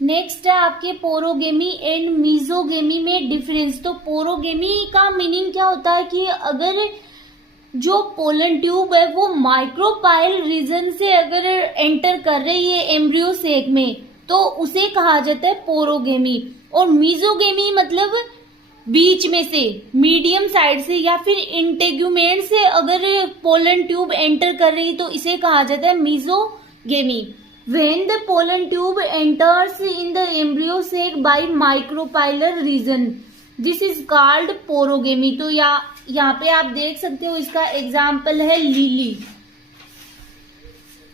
Next है आपके porogamy and mesogamy में डिफरेंस। तो पोरोगेमी का मीनिंग क्या होता है कि अगर जो पोलन ट्यूब है वो माइक्रोपाइल रीजन से अगर एंटर कर रही है एम्ब्रियो सेक में तो उसे कहा जाता है पोरोगेमी। और मीजोगेमी मतलब बीच में से, मीडियम साइड से या फिर इंटेग्यूमेंट से अगर पोलन ट्यूब एंटर कर रही तो इसे कहा जाता है mesogamy. When the pollen tube enters in the embryo sac by micropylar region, this is called porogamy। तो यहाँ पे आप देख सकते हो, इसका एग्जाम्पल है लिली।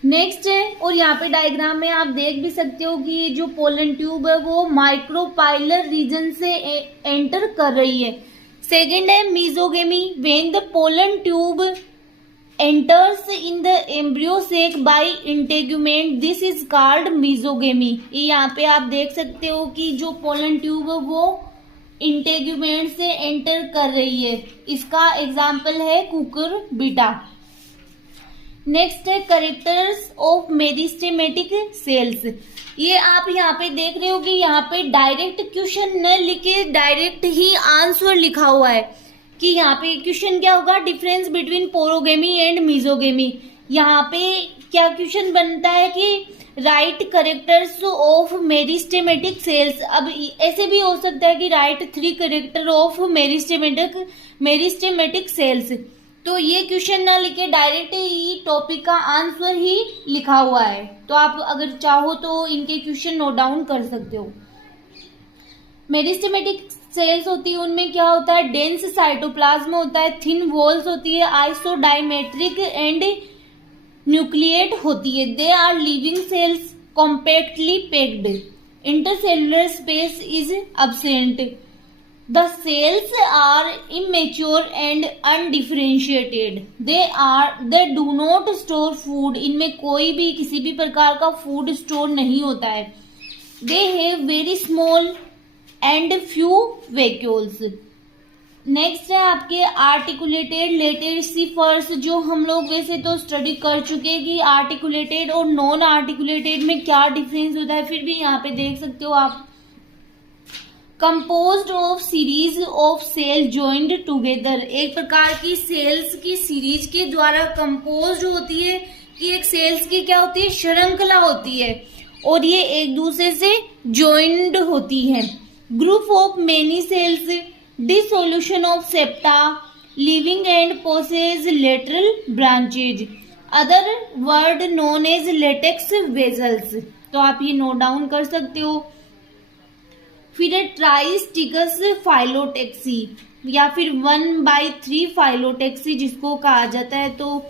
नेक्स्ट है, और यहाँ पे डायग्राम में आप देख भी सकते हो कि जो पोलन ट्यूब है वो माइक्रोपाइलर रीजन से एंटर कर रही है। सेकेंड है mesogamy, when the pollen tube enters in the embryo sac by integument, this is called mesogymy। ये यहाँ पे आप देख सकते हो कि जो पोलन ट्यूब है वो इंटेग्यूमेंट से एंटर कर रही है, इसका एग्जाम्पल है कुकुरबिटा। नेक्स्ट है कैरेक्टर्स ऑफ मेरिस्टेमेटिक सेल्स। ये आप यहाँ पे देख रहे हो कि यहाँ पे डायरेक्ट क्वेश्चन न लिखे डायरेक्ट ही आंसर लिखा हुआ है कि यहाँ पे क्वेश्चन क्या होगा, difference between porogamy and mesogamy. यहाँ पे क्या क्वेश्चन बनता है कि right characters of meristematic cells. अब ऐसे भी हो सकता है कि right 3 character of meristematic cells. तो ये क्वेश्चन ना लिखे डायरेक्ट ही टॉपिक का आंसर ही लिखा हुआ है, तो आप अगर चाहो तो इनके क्वेश्चन नोट डाउन कर सकते हो। मेरिस्टेमेटिक सेल्स होती है, उनमें क्या होता है, डेंस साइटोप्लाज्म होता है, थिन वॉल्स होती है, आइसोडाइमेट्रिक एंड न्यूक्लिएट होती है। They are living cells compactly packed, intercellular space is absent, the cells are immature and undifferentiated, they do not store food, इनमें कोई भी किसी भी प्रकार का फूड स्टोर नहीं होता है। They have very small and few vacuoles. Next है आपके आर्टिकुलेटेड लेटेसिफर्स, जो हम लोग वैसे तो स्टडी कर चुके हैं कि आर्टिकुलेटेड और नॉन आर्टिकुलेटेड में क्या डिफरेंस होता है, फिर भी यहाँ पे देख सकते हो आप। Composed of series of cell joined together, एक प्रकार की सेल्स की सीरीज के द्वारा कंपोज्ड होती है कि एक सेल्स की क्या होती है, श्रृंखला होती है और ये एक दूसरे से जॉइंड होती है। Group of many cells, dissolution of septa, living and possess lateral branches, other word known as latex vessels. तो आप ये नोट डाउन कर सकते हो। फिर है ट्राइस्टिकस फाइलोटेक्सी या फिर 1/3 फाइलोटेक्सी जिसको कहा जाता है। तो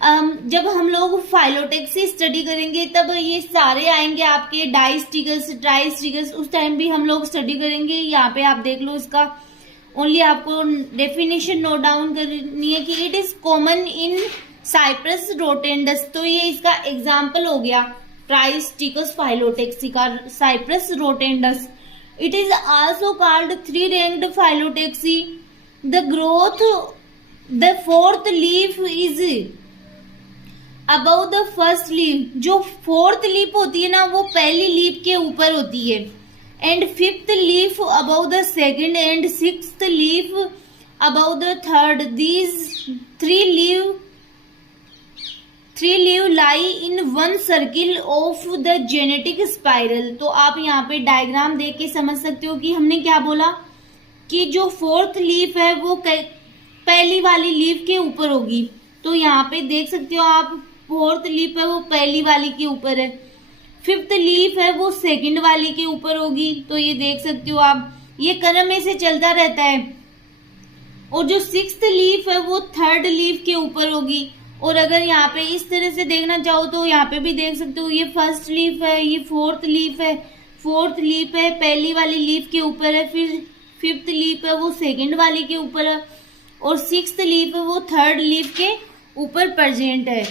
जब हम लोग फाइलोटेक्सी स्टडी करेंगे तब ये सारे आएंगे आपके डाइस्टिकस, ट्राइस्टिकस, उस टाइम भी हम लोग स्टडी करेंगे। यहाँ पे आप देख लो, इसका ओनली आपको डेफिनेशन नोट डाउन करनी है कि it is common in Cyperus rotundus. तो ये इसका एग्जाम्पल हो गया ट्राइस्टिकस फाइलोटेक्सी का, Cyperus rotundus. It is also called 3 ranked phyllotaxy. The growth, the 4th leaf is above the first leaf, जो 4th लीफ होती है ना वो पहली लीफ के ऊपर होती है। And 5th leaf above the second and 6th leaf above the third. These 3 leave lie in 1 circle of the genetic spiral. तो आप यहाँ पे डायग्राम देख के समझ सकते हो कि हमने क्या बोला कि जो 4th लीफ है वो पहली वाली लीफ के ऊपर होगी। तो यहाँ पे देख सकते हो आप, 4th लीफ है वो पहली वाली के ऊपर है, 5th लीफ है वो सेकंड वाली के ऊपर होगी। तो ये देख सकते हो आप, ये क्रम में से चलता रहता है। और जो 6th लीफ है वो 3rd लीफ के ऊपर होगी। और अगर यहाँ पे इस तरह से देखना चाहो तो यहाँ पे भी देख सकते हो, ये 1st लीफ है, ये 4th लीफ है, 4th लीफ है पहली वाली लीफ के ऊपर है, फिर 5th लीफ है वो सेकंड वाली के ऊपर है और 6th लीफ है वो 3rd लीफ के ऊपर प्रेजेंट है।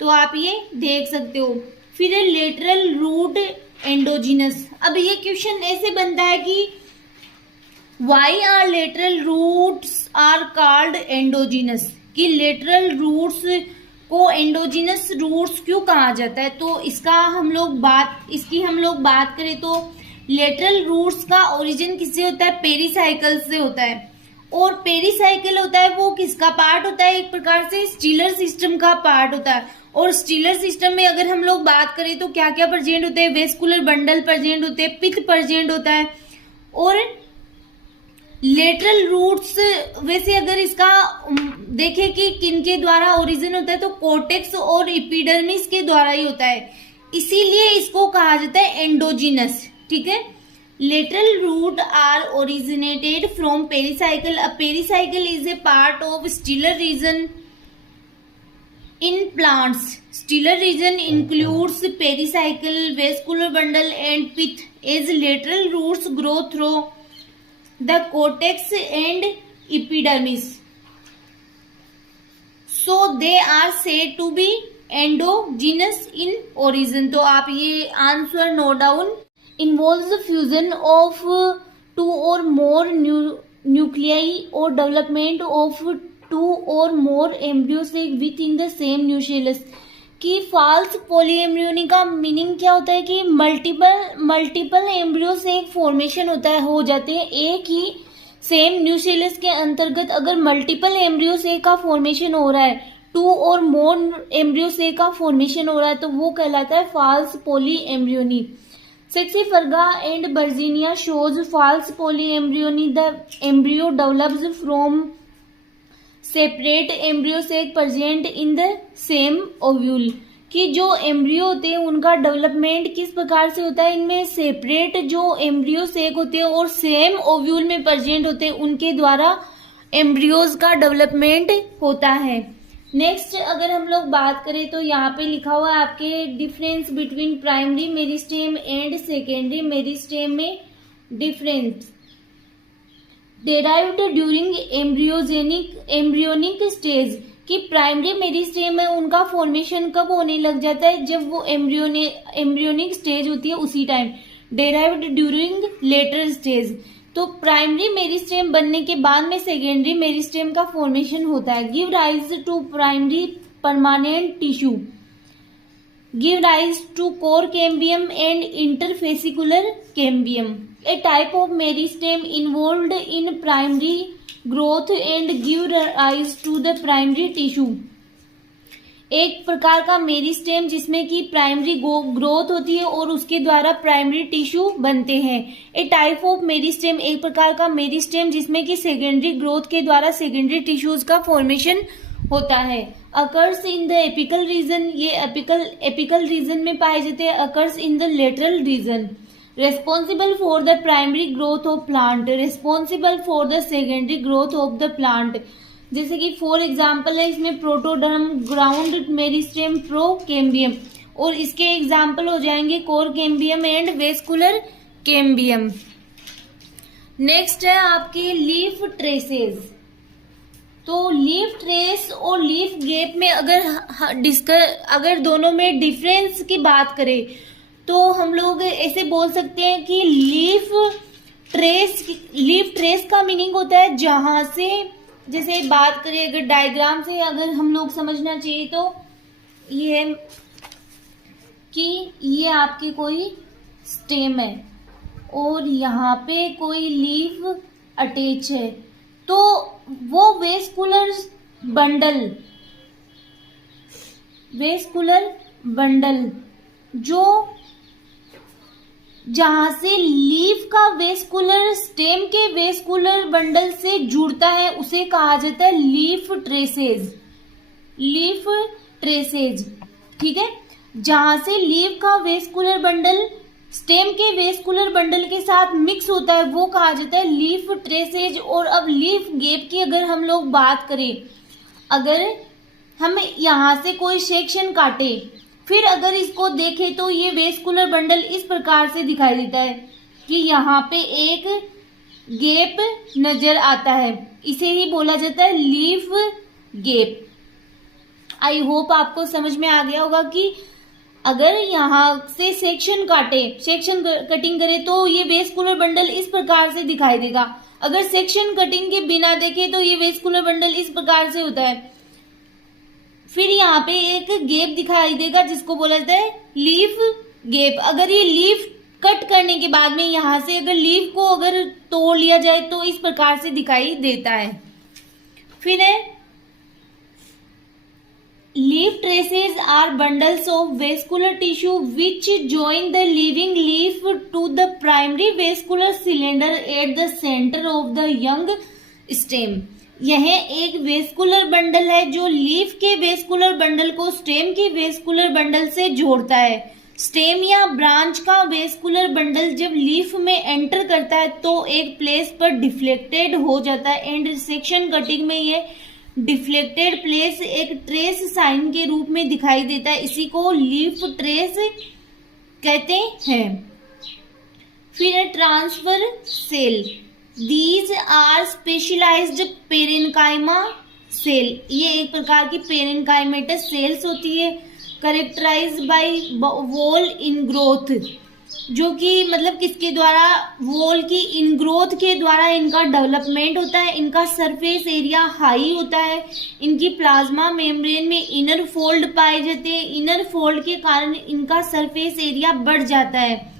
तो आप ये देख सकते हो। फिर है लेटरल रूट एंडोजिनस। अब ये क्वेश्चन ऐसे बनता है कि why are lateral roots are called endogenous, कि लेटरल रूट्स को एंडोजिनस रूट्स क्यों कहा जाता है? तो इसकी हम लोग बात करें तो लेटरल रूट्स का ओरिजिन किससे होता है? पेरिसाइकल से होता है। और पेरिसाइकल होता है वो किसका पार्ट होता है? एक प्रकार से स्टीलर सिस्टम का पार्ट होता है। और स्टीलर सिस्टम में अगर हम लोग बात करें तो क्या क्या प्रेजेंट होते हैं? वेस्कुलर बंडल प्रेजेंट होते हैं, पित्त प्रेजेंट होता है। और लेटरल रूट्स वैसे अगर इसका देखें कि किनके द्वारा ओरिजिन होता है तो कोर्टेक्स और एपिडर्मिस के द्वारा ही होता है, इसीलिए इसको कहा जाता है एंडोजिनस। ठीक है, lateral root are originated from pericycle. A pericycle is a part of stelar region in plants. Stellar region includes pericycle, vascular bundle and pith. As lateral roots grow through the cortex and epidermis, so they are said to be endogenous in origin. तो आप ये answer note down. Involves the fusion of two or more nuclei or development of two और more embryo sac within the same nucleus. कि false polyembryony का meaning क्या होता है? कि मल्टीपल एम्ब्रियोसेक फॉर्मेशन होता है, हो जाते हैं एक ही सेम न्यूक्लियस के अंतर्गत। अगर मल्टीपल एम्ब्रियोसेक का फॉर्मेशन हो रहा है, टू और मोर एम्ब्रियोसेक का फॉर्मेशन हो रहा है, तो वो कहलाता है false polyembryony. Saxifraga and Virginia shows false polyembryony. The embryo develops from separate embryo sac present in the same ovule. कि जो एम्ब्रियो होते हैं उनका डेवलपमेंट किस प्रकार से होता है? इनमें सेपरेट जो एम्ब्रियोसेक होते हैं और सेम ओव्यूल में प्रेजेंट होते हैं, उनके द्वारा एम्ब्रियोज का डेवलपमेंट होता है। नेक्स्ट अगर हम लोग बात करें तो यहाँ पे लिखा हुआ है आपके difference between primary meristem and secondary meristem में difference derived during embryonic stage. कि प्राइमरी मेरिस्टेम में उनका फॉर्मेशन कब होने लग जाता है? जब वो एम्ब्रियोनिक स्टेज होती है उसी time. derived during later stage. तो प्राइमरी मेरिस्टेम बनने के बाद में सेकेंडरी मेरिस्टेम का फॉर्मेशन होता है। Give rise to primary permanent tissue, give rise to core cambium and interfascicular cambium. A type of meristem involved in primary growth and give rise to the primary tissue. एक प्रकार का meristem जिसमें कि primary growth होती है और उसके द्वारा प्राइमरी टिश्यू बनते हैं। ए टाइप ऑफ मेरिस्टेम एक प्रकार का मेरिस्टेम जिसमें कि सेकेंडरी ग्रोथ के द्वारा सेकेंडरी टिश्यूज का फॉर्मेशन होता है। Occurs in the apical region, ये एपिकल रीजन में पाए जाते हैं। Occurs in the lateral region. Responsible for the primary growth of plant, responsible for the secondary growth of the plant. जैसे कि फॉर एग्जाम्पल है इसमें प्रोटोडर्म, ग्राउंड मेरिस्टेम, प्रोकेम्बियम, और इसके एग्जाम्पल हो जाएंगे core cambium and vascular cambium. Next है आपके लीफ ट्रेसेस। तो लीफ ट्रेस और लीफ गैप में अगर दोनों में डिफरेंस की बात करें तो हम लोग ऐसे बोल सकते हैं कि लीफ ट्रेस का मीनिंग होता है जहां से, जैसे बात करें अगर डायग्राम से अगर हम लोग समझना चाहिए तो ये है कि ये आपकी कोई स्टेम है और यहाँ पे कोई लीफ अटैच है, तो वो वेस्कुलर बंडल जो जहां से लीफ का वेस्कुलर स्टेम के वेस्कुलर बंडल से जुड़ता है उसे कहा जाता है लीफ ट्रेसेज। ठीक है, जहां से लीफ का वेस्कुलर बंडल स्टेम के वेस्कुलर बंडल के साथ मिक्स होता है वो कहा जाता है लीफ ट्रेसेज। और अब लीफ गैप की अगर हम लोग बात करें, अगर हम यहाँ से कोई सेक्शन काटे फिर अगर इसको देखें तो ये वेस्कुलर बंडल इस प्रकार से दिखाई देता है कि यहाँ पे एक गैप नजर आता है, इसे ही बोला जाता है लीफ गैप। आई होप आपको समझ में आ गया होगा कि अगर यहाँ से सेक्शन कटिंग करे तो ये वेस्कुलर बंडल इस प्रकार से दिखाई देगा। अगर सेक्शन कटिंग के बिना देखे तो ये वेस्कुलर बंडल इस प्रकार से होता है। फिर यहाँ पे एक गैप दिखाई देगा जिसको बोला जाता है लीफ गैप। अगर ये लीफ कट करने के बाद में यहाँ से अगर लीफ को अगर तोड़ लिया जाए तो इस प्रकार से दिखाई देता है। फिर है leaf traces are bundles of vascular tissue which join the living leaf to the primary vascular cylinder at the centre of the young stem. यह एक वेस्कुलर बंडल है जो लीफ के वेस्कुलर बंडल को स्टेम के वेस्कुलर बंडल से जोड़ता है। स्टेम या ब्रांच का वेस्कुलर बंडल जब लीफ में एंटर करता है तो एक प्लेस पर डिफ्लेक्टेड हो जाता है एंड सेक्शन कटिंग में ये डिफ्लेक्टेड प्लेस एक ट्रेस साइन के रूप में दिखाई देता है। इसी को लीफ ट्रेस कहते हैं। फिर है transfer cell. These are specialised parenchyma cell. ये एक प्रकार की पेरेन्काइमेटस सेल्स होती है characterise by wall ingrowth, जो कि मतलब किसके द्वारा, वॉल की इन ग्रोथ के द्वारा इनका डेवलपमेंट होता है। इनका सरफेस एरिया हाई होता है। इनकी प्लाज्मा मेम्ब्रेन में इनर फोल्ड पाए जाते हैं। इनर फोल्ड के कारण इनका सरफेस एरिया बढ़ जाता है।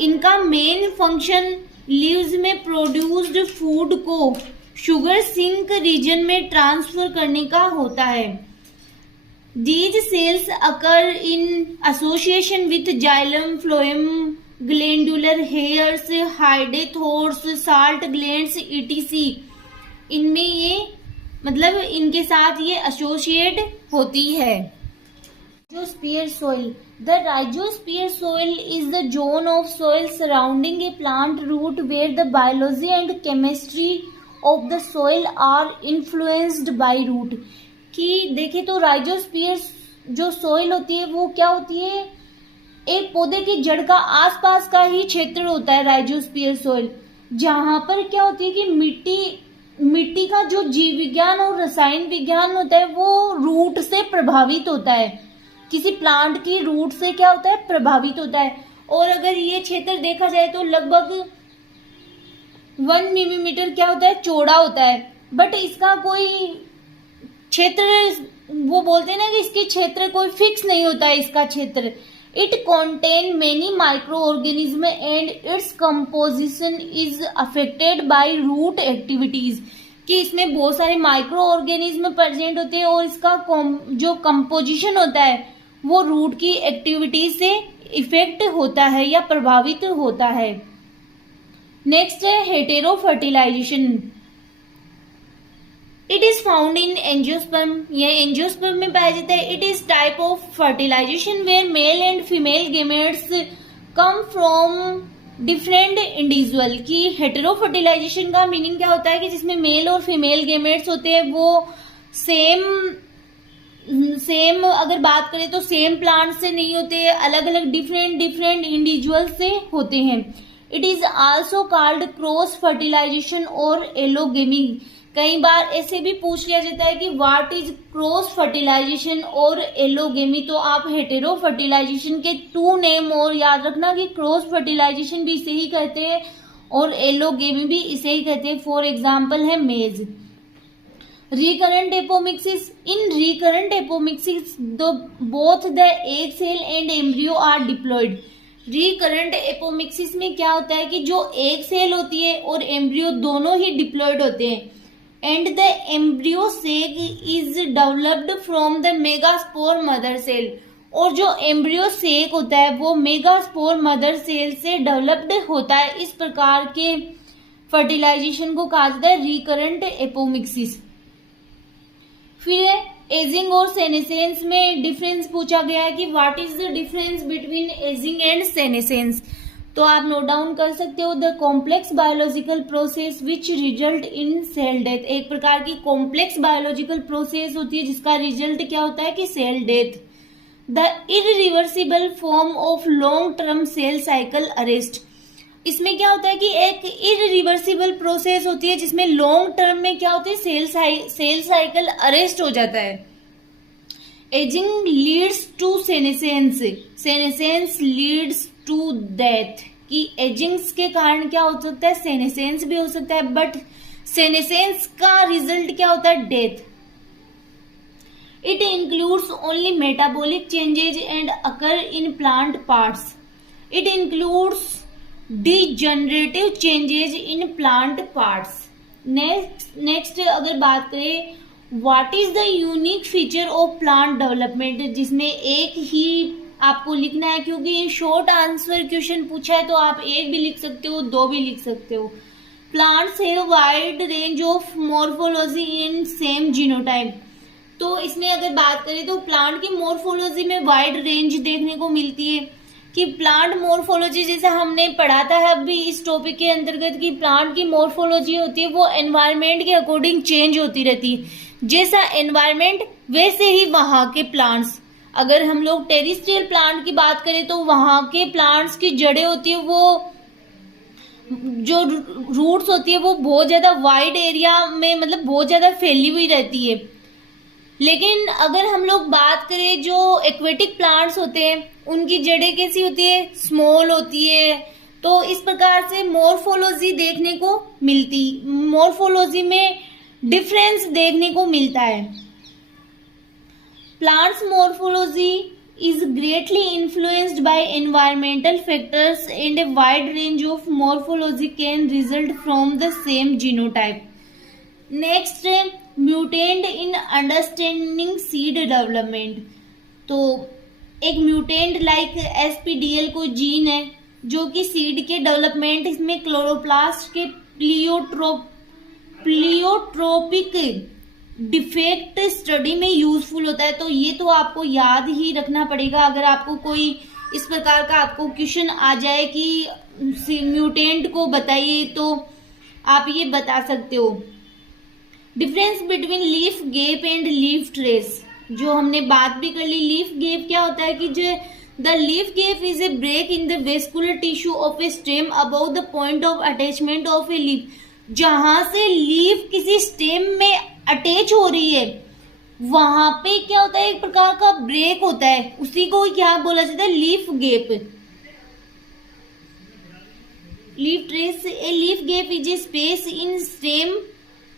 इनका मेन फंक्शन लीव्स में प्रोड्यूस्ड फूड को शुगर सिंक रीजन में ट्रांसफर करने का होता है। These cells occur in association with xylem, phloem, glandular hairs, hydatodes, salt glands, etc. इनमें ये मतलब इनके साथ ये एसोसिएट होती है। Rhizosphere soil. The rhizosphere soil is the zone of soil surrounding a plant root where the biology and chemistry of the soil are influenced by root. कि देखे तो राइजोस्फीयर जो सोइल होती है वो क्या होती है, एक पौधे की जड़ का आसपास का ही क्षेत्र होता है राइजोस्फीयर सोइल, जहां पर क्या होती है कि मिट्टी का जो जीव विज्ञान और रसायन विज्ञान होता है वो रूट से प्रभावित होता है। किसी प्लांट की रूट से क्या होता है, प्रभावित होता है। और अगर ये क्षेत्र देखा जाए तो लगभग 1 मिलीमीटर क्या होता है, चौड़ा होता है। बट इसका कोई क्षेत्र, वो बोलते हैं ना कि इसके क्षेत्र कोई फिक्स नहीं होता है इसका क्षेत्र। It contain many microorganism and its composition is affected by root activities, कि इसमें बहुत सारे माइक्रो ऑर्गेनिज्म प्रेजेंट होते हैं और इसका जो कंपोजिशन होता है वो रूट की एक्टिविटीज से इफेक्ट होता है या प्रभावित होता है। नेक्स्ट है hetero fertilisation. It is found in angiosperm. यह एंजियोस्पर्म में पाया जाता है। It is type of fertilisation where male and female gametes come from different individual. की हेटेरो फर्टिलाइजेशन का मीनिंग क्या होता है कि जिसमें मेल और फीमेल गेमेट्स होते हैं वो सेम अगर बात करें तो सेम प्लांट से नहीं होते, अलग अलग डिफरेंट इंडिविजुअल से होते हैं। It is also called cross fertilisation और एलोगेमी। कई बार ऐसे भी पूछ लिया जाता है कि व्हाट इज क्रॉस फर्टिलाइजेशन और एलोगेमी, तो आप हेटेरो फर्टिलाइजेशन के 2 नेम और याद रखना कि क्रॉस फर्टिलाइजेशन भी इसे ही कहते हैं और एलोगेमी भी इसे ही कहते हैं। फॉर एग्जाम्पल है maize. Recurrent apomixis. In recurrent apomixis both the egg cell and embryo are diploid. Recurrent apomixis में क्या होता है कि जो एग सेल होती है और एम्ब्रियो दोनों ही डिप्लॉयड होते हैं and the embryo sac is developed from the megaspore mother cell। और जो एम्ब्रियो सेक होता है वो मेगास्पोर मदर सेल से डेवलप्ड होता है। इस प्रकार के फर्टिलाइजेशन को कहा जाता है रिकरेंट एपोमिक्सिस। फिर एजिंग और सेनेसेंस में डिफरेंस पूछा गया है कि what is the difference between aging and senescence, तो आप नोट डाउन कर सकते हो। The complex biological process which result in cell death. एक प्रकार की कॉम्प्लेक्स बायोलॉजिकल प्रोसेस होती है जिसका रिजल्ट क्या होता है कि cell death. The irreversible form of long term cell cycle arrest. इसमें क्या होता है कि एक इरिवर्सिबल प्रोसेस होती है जिसमें लॉन्ग टर्म में क्या होती है, सेल साइकिल अरेस्ट हो जाता है। Aging leads to senescence. Senescence leads to death. कि एजिंग्स के कारण क्या हो सकता है, सेनेसेंस भी हो सकता है, बट सेनेसेंस का रिजल्ट क्या होता है, death. It includes only metabolic changes and occur in plant parts. It includes degenerative changes in plant parts. Next अगर बात करें what is the unique feature of plant development, जिसमें एक ही आपको लिखना है, क्योंकि शॉर्ट आंसर क्वेश्चन पूछा है तो आप एक भी लिख सकते हो, दो भी लिख सकते हो. Plants have wide range of morphology in same genotype. तो इसमें अगर बात करें तो प्लांट की मॉर्फोलॉजी में वाइड रेंज देखने को मिलती है कि प्लांट मॉर्फोलॉजी जैसे हमने पढ़ा था अभी इस टॉपिक के अंतर्गत कि प्लांट की मॉर्फोलॉजी होती है वो एनवायरनमेंट के अकॉर्डिंग चेंज होती रहती है. जैसा एनवायरनमेंट वैसे ही वहां के प्लांट्स. अगर हम लोग टेरिस्ट्रियल प्लांट की बात करें तो वहां के प्लांट्स की जड़ें होती है, वो जो रूट्स होती है वो बहुत ज्यादा वाइड एरिया में मतलब बहुत ज्यादा फैली हुई रहती है. लेकिन अगर हम लोग बात करें जो एक्वेटिक प्लांट्स होते हैं उनकी जड़ें कैसी होती है, स्मॉल होती है. तो इस प्रकार से मॉर्फोलॉजी देखने को मिलती, मॉर्फोलॉजी में डिफरेंस देखने को मिलता है. Plants morphology is greatly influenced by environmental factors and a wide range of morphology can result from the same genotype. Next, mutant in understanding seed development. तो एक म्यूटेंट लाइक SPDL कोई gene है जो कि सीड के development इसमें chloroplast के pleiotropic defect study में यूजफुल होता है. तो ये तो आपको याद ही रखना पड़ेगा. अगर आपको कोई इस प्रकार का आपको क्वेश्चन आ जाए कि म्यूटेंट को बताइए तो आप ये बता सकते हो. Difference between leaf gap and leaf trace, जो हमने बात भी कर ली. लीफ गैप क्या होता है कि जो the leaf gap is a break in the vascular tissue of a stem about the point of attachment of a leaf. जहां से लीफ किसी स्टेम में अटैच हो रही है वहां पे क्या होता है, एक प्रकार का ब्रेक होता है, उसी को क्या बोला जाता है, leaf gap. Leaf trace, a leaf gap is a space in stem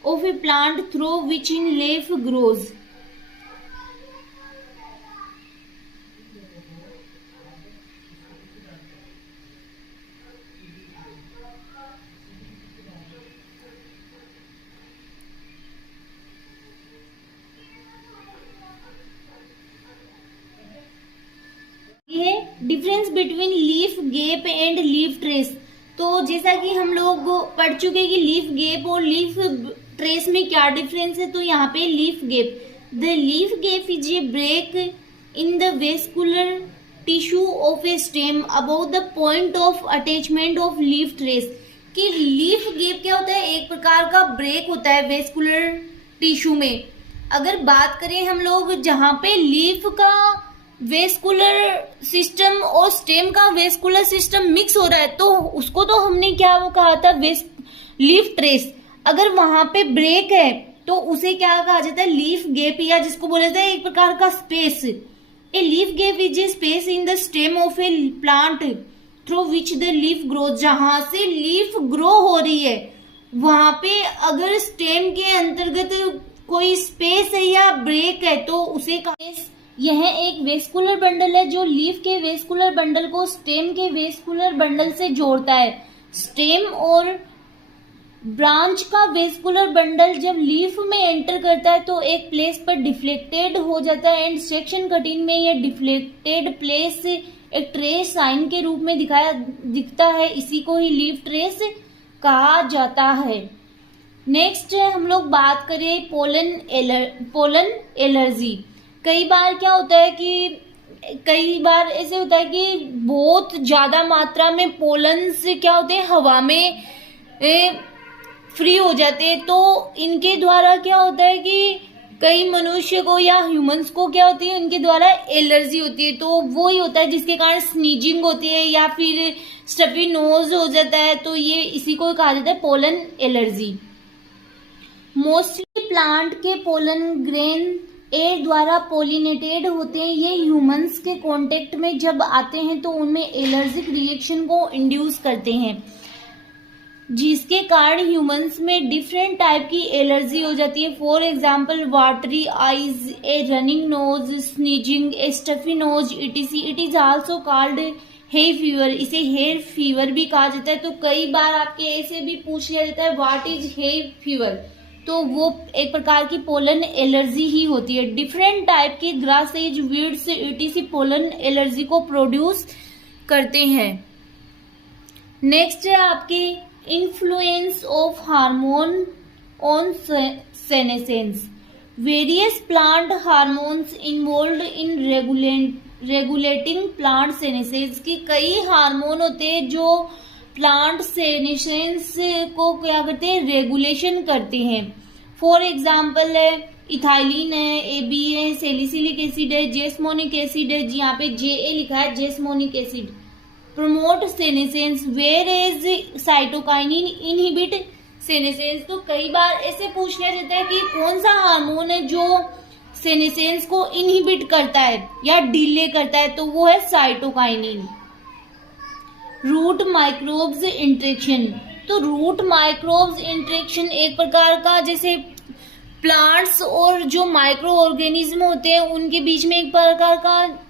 of a plant through which in leaf grows. ये difference between leaf gap and leaf trace. तो जैसा कि हम लोग पढ़ चुके हैं कि लीफ गैप और लीफ ट्रेस में क्या डिफरेंस है. तो यहाँ पे leaf gap, the leaf gap is a break in the vascular tissue of a stem about the point of attachment of leaf trace. कि लीफ गैप क्या होता है, एक प्रकार का ब्रेक होता है वेस्कुलर टिश्यू में. अगर बात करें हम लोग जहाँ पे लीफ का वेस्कुलर सिस्टम और स्टेम का वेस्कुलर सिस्टम मिक्स हो रहा है तो उसको तो हमने क्या वो कहा था, लीफ ट्रेस. अगर वहां पे ब्रेक है तो उसे क्या कहा जाता है, लीफ गैप, या जिसको बोला जाता है एक प्रकार का space. A leaf gap is a space in the stem of a plant through which the leaf grow. जहां से लीफ ग्रो हो रही है वहां पे अगर स्टेम के अंतर्गत कोई स्पेस है या ब्रेक है तो उसे यह एक वेस्कुलर बंडल है जो लीफ के वेस्कुलर बंडल को स्टेम के वेस्कुलर बंडल से जोड़ता है. स्टेम और ब्रांच का वेस्कुलर बंडल जब लीफ में एंटर करता है तो एक प्लेस पर डिफ्लेक्टेड हो जाता है एंड सेक्शन कटिंग में यह डिफ्लेक्टेड प्लेस एक ट्रेस साइन के रूप में दिखता है. इसी को ही लीफ ट्रेस कहा जाता है. नेक्स्ट हम लोग बात करें पोलन एलर्जी. कई बार क्या होता है कि कई बार ऐसे होता है कि बहुत ज्यादा मात्रा में पोलन से क्या होते हैं हवा में फ्री हो जाते हैं. तो इनके द्वारा क्या होता है कि कई मनुष्य को या ह्यूमंस को क्या होती है, इनके द्वारा एलर्जी होती है. तो वो ही होता है जिसके कारण स्नीजिंग होती है या फिर स्टफी नोज हो जाता है. तो ये इसी को कहा जाता है पोलन एलर्जी. मोस्टली प्लांट के पोलन ग्रेन एयर द्वारा पोलिनेटेड होते हैं. ये ह्यूमंस के कांटेक्ट में जब आते हैं तो उनमें एलर्जिक रिएक्शन को इंड्यूस करते हैं. जिसके कारण ह्यूमंस में डिफरेंट टाइप की एलर्जी हो जाती है। For example watery eyes, a running nose, sneezing, a stuffy nose, etc. It is also called hay fever, इसे हेयर फीवर भी कहा जाता है। तो कई बार आपके ऐसे भी पूछ लिया जाता है व्हाट इज हे फीवर, तो वो एक प्रकार की पोलन एलर्जी ही होती है। डिफरेंट टाइप की grasses, weeds, etc. pollen allergy को प्रोड्यूस करते हैं। नेक्स्ट है आपके influence of hormone on senescence. Various plant hormones involve in regulating plant senescence की कई हार्मोन होते हैं जो प्लांट सेनेसेंस को क्या करते हैं, रेगुलेशन करते हैं। फॉर एग्जाम्पल है इथाइलिन है, एबी है, सैलिसिलिक एसिड है, जेसमोनिक एसिड है, यहाँ पे जे लिखा है jasmonic acid. Promote senescence whereas cytokinin inhibit senescence. तो कई बार ऐसे पूछना जाता है कि कौन सा हार्मोन है जो सेनेसेंस को इनहिबिट करता है या डिले करता है, तो वो है साइटोकाइनिन। Root microbes interaction. तो रूट माइक्रोब्स इंट्रेक्शन एक प्रकार का जैसे प्लांट्स और जो माइक्रो ऑर्गेनिज्म होते हैं उनके बीच में एक प्रकार का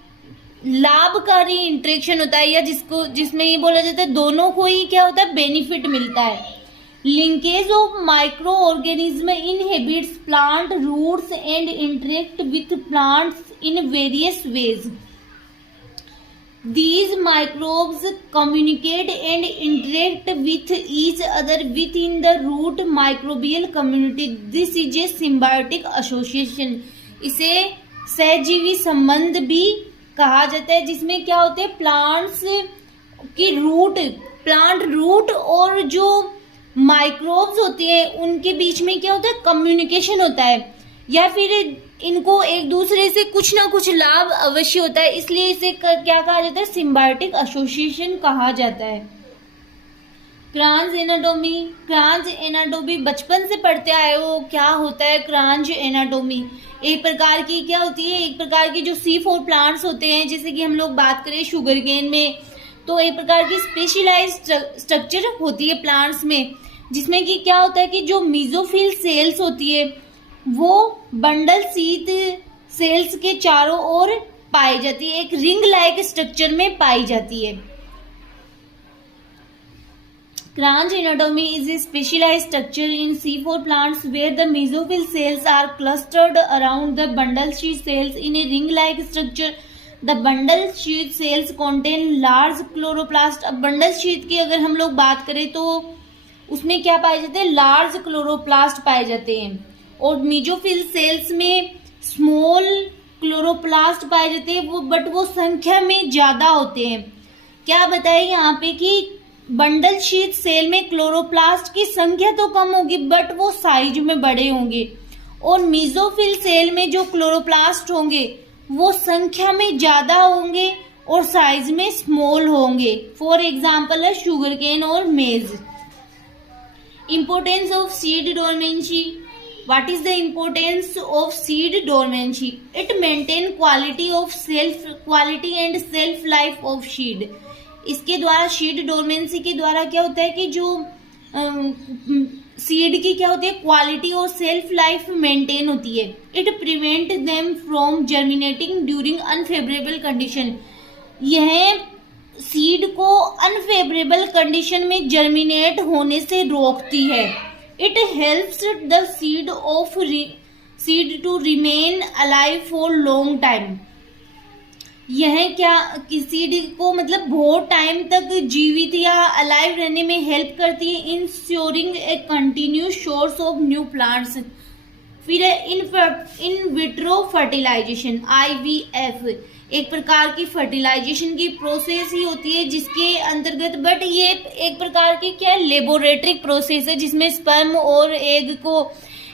लाभकारी इंटरेक्शन होता है, या जिसमें ये बोला जाता है दोनों को ही क्या होता है, बेनिफिट मिलता है। Linkage of micro organism inhibits plant roots and interact with plants in various ways. These microbes communicate and interact with each other within the root microbial community. This is a symbiotic association. इसे सहजीवी संबंध भी कहा जाता है, जिसमें क्या होते हैं प्लांट्स की रूट, प्लांट रूट और जो माइक्रोब्स होती है उनके बीच में क्या होता है, कम्युनिकेशन होता है, या फिर इनको एक दूसरे से कुछ ना कुछ लाभ अवश्य होता है, इसलिए इसे क्या कहा जाता है, सिम्बायोटिक एसोसिएशन कहा जाता है। क्रांज एनाटोमी। क्रांज एनाटोमी बचपन से पढ़ते आए हो, क्या होता है क्रांज एनाटोमी? एक प्रकार की क्या होती है, एक प्रकार की जो C4 प्लांट्स होते हैं, जैसे कि हम लोग बात करें शुगर केन में, तो एक प्रकार की स्पेशलाइज्ड स्ट्रक्चर होती है प्लांट्स में, जिसमें कि क्या होता है कि जो मीजोफिल सेल्स होती है वो बंडल शीथ सेल्स के चारों ओर पाई जाती है, एक रिंग लाइक स्ट्रक्चर में पाई जाती है। Kranz anatomy is a specialised structure in C4 plants where the mesophyll cells are clustered around the bundle sheath cells in a ring-like structure. The bundle sheath cells contain large chloroplast. अब bundle sheath की अगर हम लोग बात करें तो उसमें क्या पाए जाते हैं, लार्ज क्लोरोप्लास्ट पाए जाते हैं, और मीजोफिल सेल्स में स्मॉल क्लोरोप्लास्ट पाए जाते हैं, वो संख्या में ज्यादा होते हैं। क्या बताए यहाँ पे कि बंडल शीथ सेल में क्लोरोप्लास्ट की संख्या तो कम होगी बट वो साइज में बड़े होंगे, और मीजोफिल सेल में जो क्लोरोप्लास्ट होंगे वो संख्या में ज्यादा होंगे और साइज में स्मॉल होंगे। फॉर एग्जाम्पल है शुगर केन और मेज। Importance of seed dormancy. What is the importance of seed dormancy? It maintain quality and self life of seed. इसके द्वारा सीड डोरमेंसी के द्वारा क्या होता है कि जो सीड की क्या होती है, क्वालिटी और सेल्फ लाइफ मेंटेन होती है। It prevent them from germinating during unfavourable condition. यह सीड को अनफेवरेबल कंडीशन में जर्मिनेट होने से रोकती है। It helps the seed to remain alive for long time. यह क्या कि सीड को मतलब बहुत टाइम तक जीवित या अलाइव रहने में हेल्प करती है। Ensuring a continuous source of new plants. फिर इन विट्रो फर्टिलाइजेशन, IVF, एक प्रकार की फर्टिलाइजेशन की प्रोसेस ही होती है जिसके अंतर्गत, बट ये एक प्रकार की क्या लेबोरेटरी प्रोसेस है जिसमें स्पर्म और एग को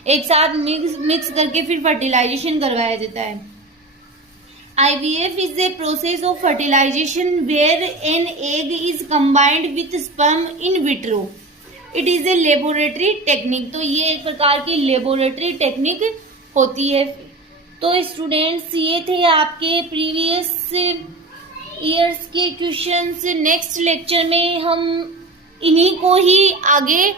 एक साथ मिक्स करके फिर फर्टिलाइजेशन करवाया जाता है। IVF is a process of fertilization where an egg is combined with sperm in vitro. It is a laboratory technique. तो ये एक प्रकार की लेबोरेटरी टेक्निक होती है। तो स्टूडेंट्स ये थे आपके प्रीवियस ईयर्स के क्वेश्चंस। नेक्स्ट लेक्चर में हम इन्हीं को ही आगे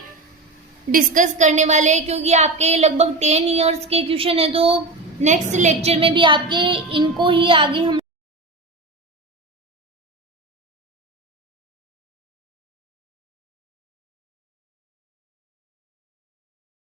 डिस्कस करने वाले हैं, क्योंकि आपके लगभग 10 इयर्स के क्वेश्चन है, तो नेक्स्ट लेक्चर में भी आपके इनको ही आगे हम